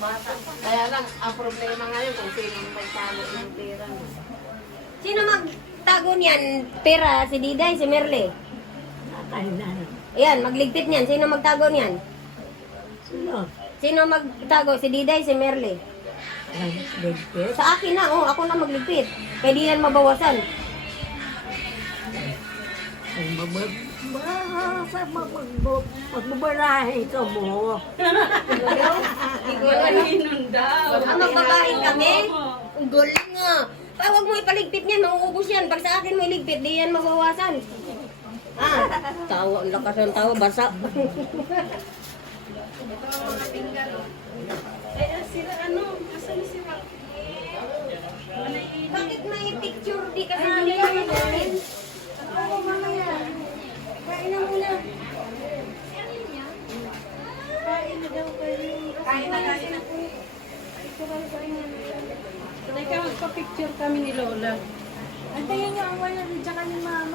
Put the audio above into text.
bata. Kaya lang, ang problema ngayon kung sino may talo ng pera. Sino magtago niyan? Pera, si Diday, si Merle. Ay, na. Ayan, magligpit niyan. Sino magtago niyan? Sino? Sino magtago? Si Diday, si Merle. Ay, ligpit. Sa akin na, oh, ako na magligpit. Kaya di yan mabawasan. Ay, magbabarahe ka mo. Ano, babae kami? Ang galing nga. Huwag mo ipaligpit niyan, mauubos yan. Pag sa akin mo iligpit, di yan mabawasan. Ah, tawa, ang lakas ng tawa, basa. Bakit may picture di kasama namin? Oo, mamaya. Kain na muna. Kain na daw kayo. Kain na. Teka, magpa-picture kami ni Lola. Antayin niyo ang wala rin tsaka ni Mama.